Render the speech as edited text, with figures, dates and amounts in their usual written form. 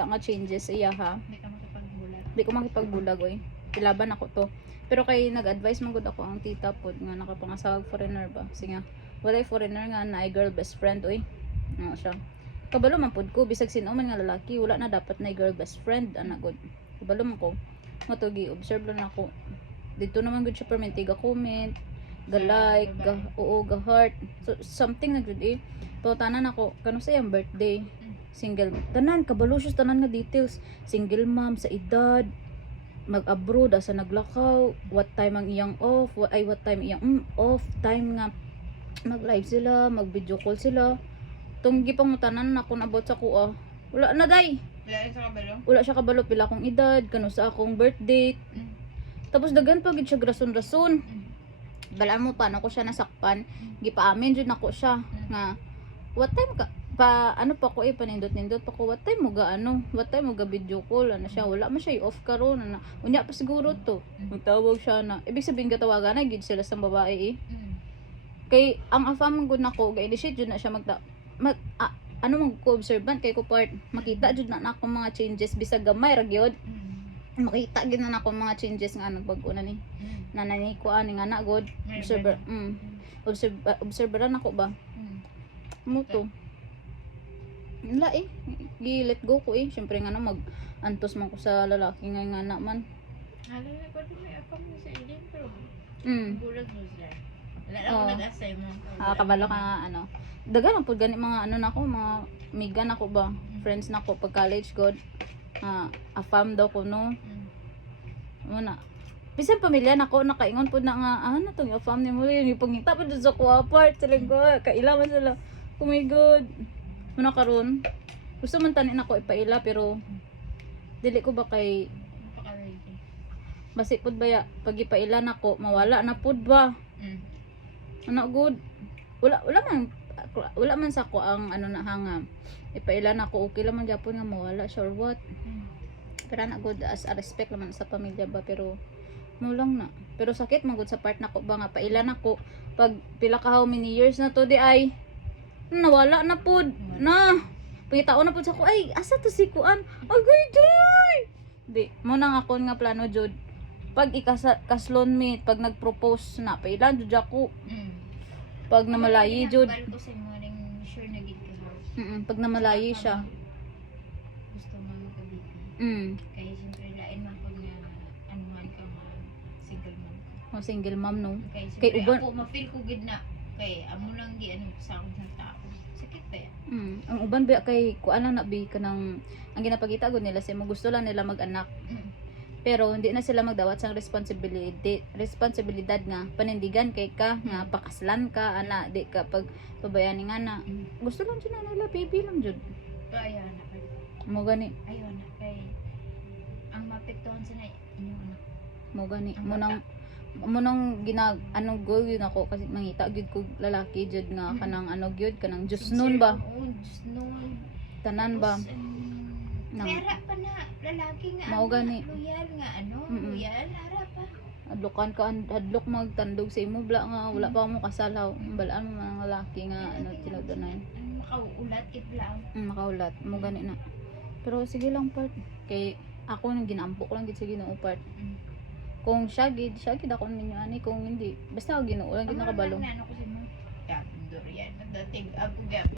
makita nga changes iya ha. Hindi ka makipagbulag. Di ko makipagbulag oy. Ilaban ako to. Pero kay nag-advise man gud ako ang tita pod nga nakapangasawag foreigner ba. Sige nga. Walay foreigner nga na girl best friend oy. Ano siya. Kabalo man pod ko bisag sino man nga lalaki wala na dapat na girl best friend ana gud. Kabalo man ko. Nga to gi-observe lang ako. Dito naman gud siya permanente ga comment, ga like, ga oo, ga heart. So something na gud eh. Tanan ako kano sa iyang birthday. Single tanan kabalo siya tanan nga details. Single mom sa edad, mag-abroad asa naglakaw, what time ang iyang off, what time iyang off, time nga mag-live sila, mag-video call sila. Tung gipangutanan na ako about sa kuha. Wala na day. Wala sa kabalo? Wala siya kabalo pila akong edad, kano sa akong birthday. Tapos daghan pa gid siya rason-rason. Balaan mo paano ko siya nasakpan, gipaamin jud nako siya nga what time ka pa ano pa ko panindot-nindot pa ko what time mo ga video call ano siya wala man siya off karon na unya pa siguro to magtawag siya na ibig sabihin gatawagan na gid sila sa babae kay ang afam gud nako ga initiate jud na siya ano mag ko observant kay ko part makita jud na nako mga changes bisag gamay ra gyud makita gid na nako mga changes nga nagbag-o na ni nanani ko ani nga na god observeran ako ba mo to wala eh gi-let go ko eh syempre nga na mag-antos man ko sa lalaki nga na man alam na pati may akam mo sa ilin pero bulag mo sila wala na ako nag-asay mo kabalo ka nga ano dagan ang pud gani mga ano nako mga miga nako ba friends nako pag college god afam daw ko no muna bisan pamilya nako nakaingon pud na nga ano tong afam ni mo yung pangita pud sa ko apart sila ko kailangan sila oh my god muna karon gusto man tanin ako ipaila pero dili ko ba kay basi pud baya pag ipaila nako mawala na pud ba ano good wala man sa ko ang ano na hanga ipaila nako okay lang man gyapon nga mawala siya or what pero na good as a respect naman sa pamilya ba pero mo lang na pero sakit man gud sa part nako ba nga paila nako pag pila ka how many years na to di ay nawala na pud na pangitao na pud sa ko ay asa to si kuan agay day di mo nang akon nga plano jud pag ikaslon meet pag nagpropose na pailan jud ako pag namalayi jud pag namalayi siya gusto mo makabiti kaya siyempre lain man pud nga anuhan ka single mom single mom no kay uban ako ma-feel ko gid na kay amo lang di ano sa akong tao sakit ba yan ang uban ba kay kuan na bi kanang ang ginapakita gud nila say mo gusto lang nila mag-anak pero hindi na sila magdawat sang responsibilidad nga panindigan kay ka nga pakaslan ka ana di ka pag pabayani nga na gusto lang jud na nila baby lang jud ayaw na kay mo gani ayaw na kay ang mapektuhan sa inyo anak mo gani mo nang anong goal yun ako kasi mangita gyud ko lalaki jud nga kanang ano gyud kanang just noon ba just noon tanan ba pera pa na lalaki nga mao gani loyal nga loyal ara pa adlokan ka adlok magtandog sa imo bla nga wala pa mo kasalaw balaan mo mga lalaki nga tinugdanan makaulat iblaw makaulat mo gani na pero sige lang part kay ako nang ginampok lang gid sa Ginoo part kung siya gid ako ninyo ani kung hindi basta Ginoo lang gid nakabalo ano ko sa mo ya durian dating ako